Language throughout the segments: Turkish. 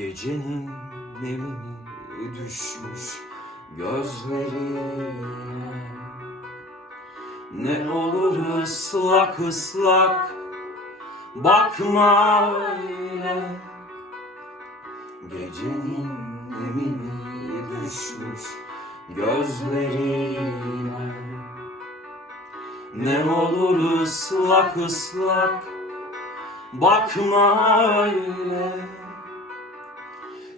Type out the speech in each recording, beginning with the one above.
Gecenin nemini düşmüş gözlerine. Ne olur ıslak ıslak bakma öyle. Gecenin nemini düşmüş gözlerine. Ne olur ıslak ıslak bakma öyle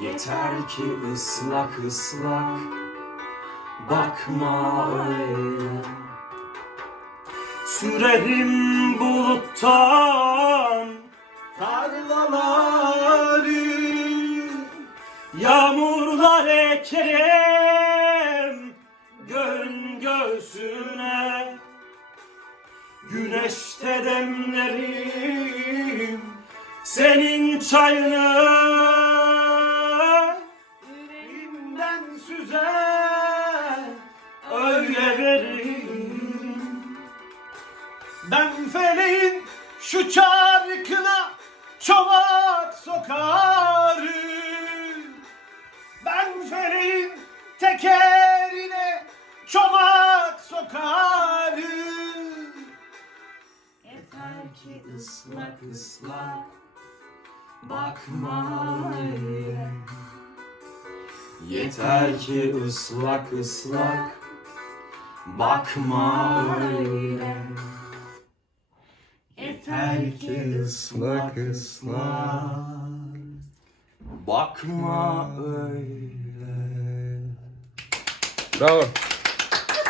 Yeter ki ıslak ıslak Bakma öyle. Sürerim buluttan Tarlaları Yağmurlar ekerim Gön göğsüne. Güneşte demlerim Senin çayını Öyle veririm Ben feleğin şu çarkına çomak sokarım. Ben feleğin tekerine çomak sokarım. Yeter ki ıslak ıslak Bakma öyle Yeter ki ıslak ıslak Bakma öyle. Yeter ki ıslak ıslak Bakma öyle. Bravo.